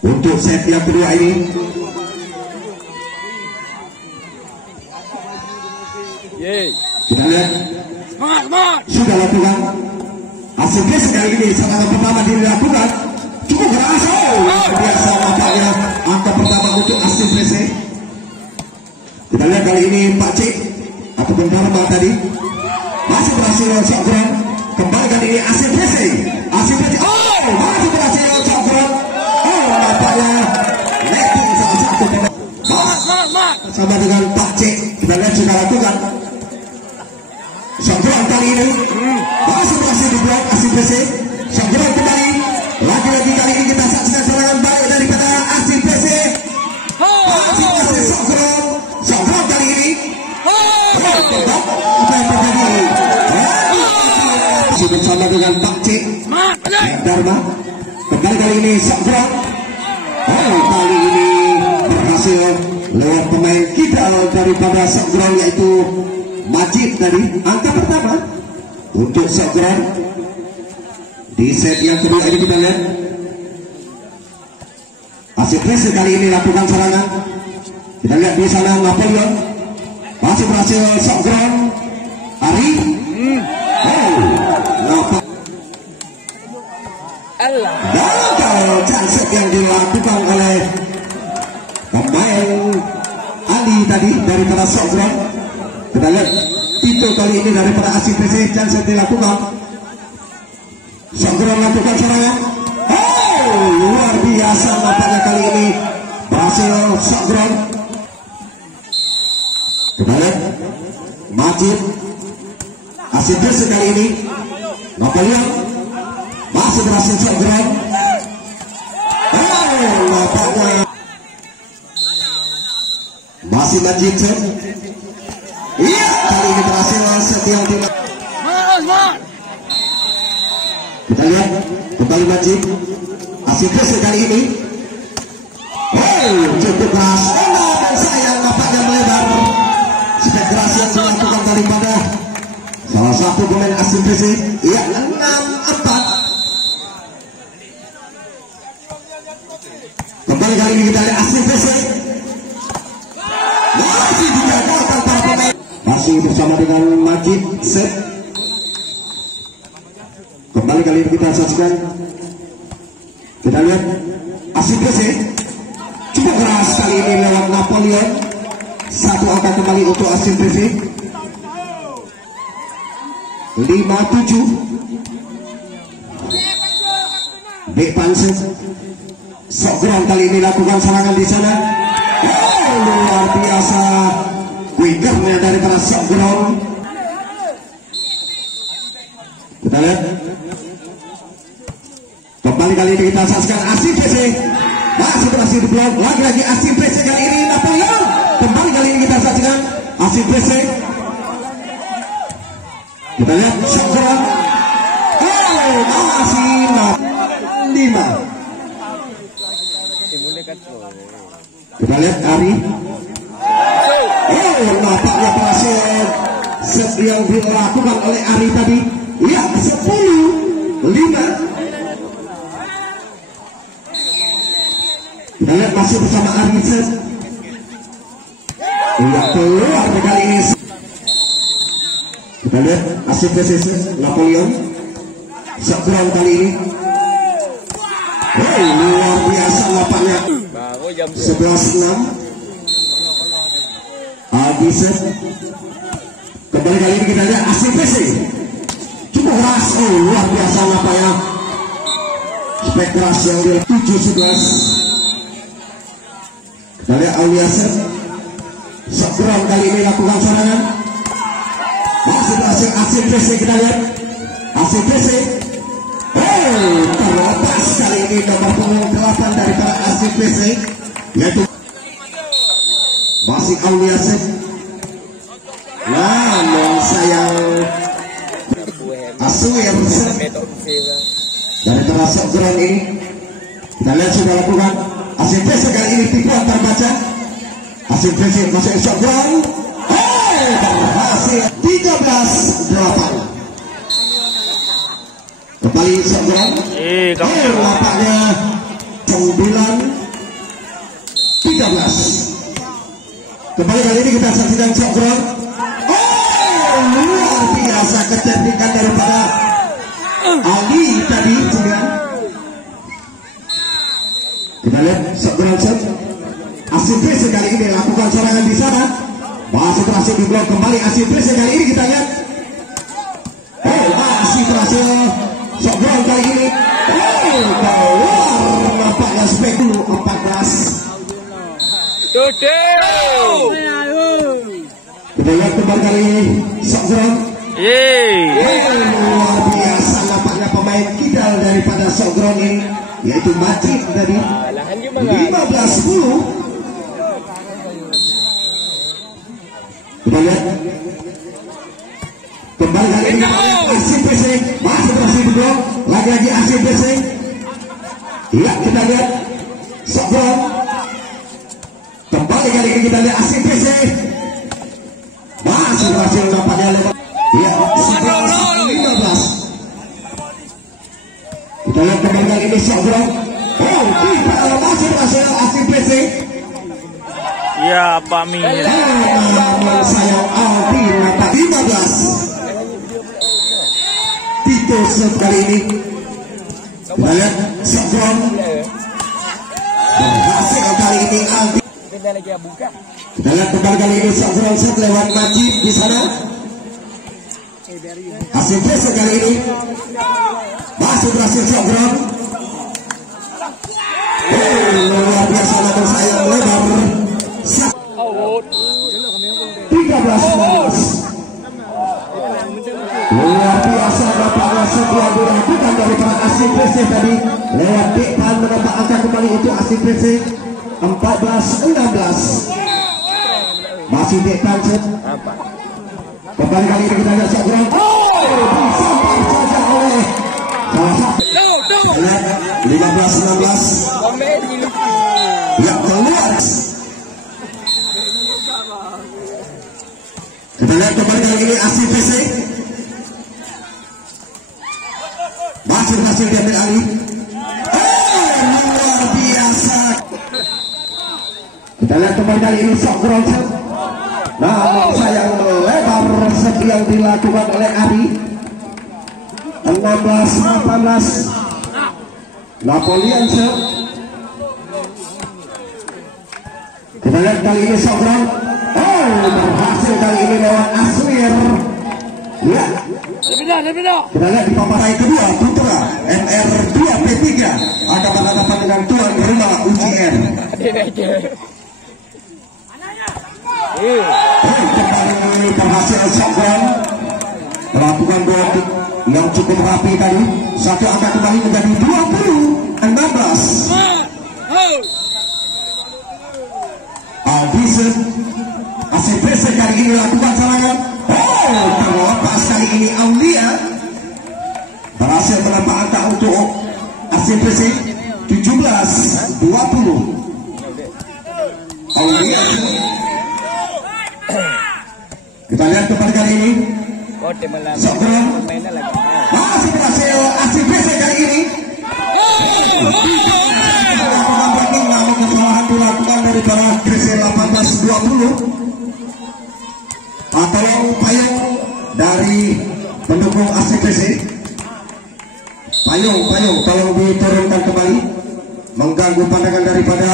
untuk set yang kedua ini. Kita lihat sudah lakukan hasilnya sekali ini. Serangan pertama dilakukan cukup keras. Biasa nampaknya angka pertama untuk Asin PC. Kita lihat kali ini Pak Cik ataupun Dharma tadi masih berhasil shot ground. Kembali kali ini Asin PC. Asin PC masih berhasil shot ground. Nampaknya netting salah satu sama dengan Pak Cik. Kita lihat sudah lakukan shot ground kali ini masih berhasil dibuat Asin PC. Shot ground kembali lagi-lagi kali ini kita saksikan serangan baik daripada Asin PC. Masih berhasil shot ground kali ini. Apa yang terjadi? Masih bersama dengan Pak Cik Dharma. Kali ini shot ground. Kali ini berhasil lewat pemain kita daripada shot ground yaitu Majid tadi. Angka pertama untuk shot ground di set yang kedua ini. Kita lihat Asin PC kali ini lakukan serangan. Kita lihat di sana Napoleon masih berhasil shot ground. Ari gagal chance yang dilakukan oleh pemain Ali tadi daripada shot ground. Kita lihat Tito kali ini daripada Asin PC chance yang dilakukan. Shot ground lakukan serangan. Luar biasa nampaknya kali ini berhasil shot ground. Kita lihat Majid Asin PC kali ini. Napoleon masih berhasil shot ground. Nampaknya masih Majid set. Iya, kali ini berhasil set yang tidak. Kita lihat kembali Majid Asin PC kali ini. Cukup keras. Sayang nampaknya melebar. Spekulasi yang dilakukan daripada salah satu pemain Asin PC. Iya, 6-4. Kembali kali ini kita lihat Asin PC masih digagalkan para pemain. Masih bersama dengan Majid set. Kembali kali ini kita saksikan. Kita lihat Asin PC cukup keras kali ini lewat Napoleon. Satu angka kembali untuk Asin PC. 5-7. Bek Panset shot ground kali ini lakukan serangan di sana. Luar biasa wickernya daripada shot ground. Kita lihat kembali kali ini kita saksikan Asin PC masih berhasil diblok. Lagi-lagi Asin PC kali ini Napoleon. Kembali kali ini kita saksikan Asin PC. Kita lihat shot ground. Masih 5. Kita lihat Ari. Nampaknya berhasil set yang dilakukan oleh Ari tadi. Ya, 10-5. Kita lihat masih bersama Ari set. Ya, keluar kali ini. Kita lihat Asin PC Napoleon shot ground kali ini. Luar biasa nampaknya. 11-6. Abiset. Kembali kali ini kita lihat Asin PC cukup keras. Luar biasa nampaknya. Spek keras yang di 7-11. Kita lihat Auliaset shot ground kali ini lakukan serangan. Masih berhasil Asin PC. Kita lihat Asin PC. Terlepas kali ini nomor punggung 8 daripada Asin PC yaitu masih Auliaset. Namun sayang Asuir daripada shot ground ini. Kita lihat sudah lakukan Asin PC kali ini tipuan terbaca. Asin PC masuk shot ground. Berhasil 13-8. Kembali shot ground. Nampaknya Kembali kali ini kita saksikan shot ground. Oh, luar biasa kecerdikan daripada Ali tadi. Kita lihat shot ground shot. Asif sekali ini lakukan serangan di sana. Masih berhasil di blok kembali Asif sekali ini kita lihat. Oh, masih berhasil shot ground kali ini. Oh, keluar nampaknya spek dulu 14. Kita lihat kembali kali ini shot ground. Luar biasa nampaknya pemain kidal daripada shot ground ini, yaitu Majid tadi. 15-10. Kita lihat kembali kali ini Asif PC masih berhasil di blok. Lagi-lagi Asif PC. Iya, kita lihat shot ground. Kembali kali ini kita lihat Asif PC masih berhasil nampaknya lewat. Iya, 11-15. Kita lihat kembali kali ini shot ground. Oh, kita masih berhasil Asif PC. Ya, Pak Mi. Namun sayang Aldi nampak 15. Tito sekali ini. Kita lihat shot ground. Berhasil kali ini Aldi. Kita lihat kembali kali ini shot ground set lewat Majid di sana. Asif sekali ini masih berhasil shot ground. Luar biasa namun sayang lebar. 13-19. Luar biasa nampaknya setelah dilakukan dari para Asif PC tadi lewat depan menambah angka kembali itu Asif PC 14-16. Masih depan set. Kembali kali ini kita lihat shot ground. Disambar saja oleh salah satu. 15-16. Ya, keluar. Kita lihat kembali kali ini Asif PC masih berhasil diambil alih. Luar biasa. Kita lihat kembali kali ini shot ground set. Namun sayang lebar seperti yang dilakukan oleh Ari. 16-18. Napoleon set. Kita lihat kali ini shot ground. Oh, berhasil kali ini lewat Aswir. Ya. Kita lihat di paparan kedua putra MR2P3 ada berhadapan dengan tuan rumah UGM. Kembali berhasil shot ground. Melakukan dua yang cukup rapi tadi. Satu angka kembali menjadi 20-16. Aldisen Asif PC kali ini lakukan serangan. Oh, terlepas kali ini Aulia berhasil menambah angka untuk Asif PC 17-20. Aulia. Kita lihat kembali kali ini Sobron masih berhasil Asif PC kali ini. Namun kesalahan dilakukan dari para Gresel 18-20. Tolong payung dari pendukung Asif PC. Payung tolong diturunkan kembali, mengganggu pandangan daripada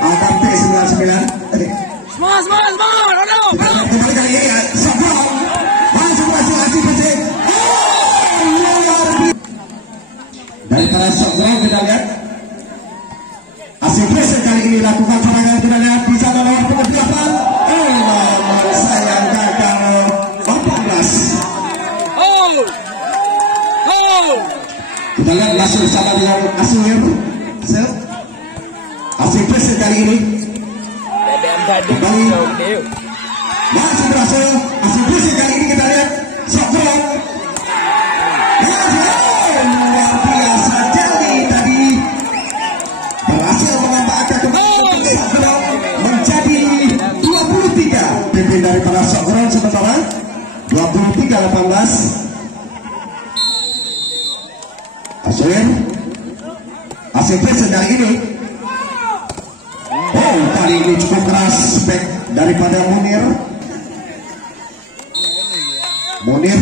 Adam P99. Kembali kali ini Sobron masih berhasil Asif PC. Daripada Sobron kita lihat Asif PC kali ini lakukan serangan. Kita lihat di sana lawan pengejaran. Namun sayang gagal 14. Kita lihat langsung sama dengan Aswir. Asif PC kali ini kembali masih berhasil Asif PC kali ini. Kita lihat shot ground. Luar biasa Jali tadi berhasil menambah angka kembali shot ground menjadi 23. Pimpin daripada shot ground sementara 23-18. Aswir Asif PC kali ini kali ini cukup keras back daripada Munir. Munir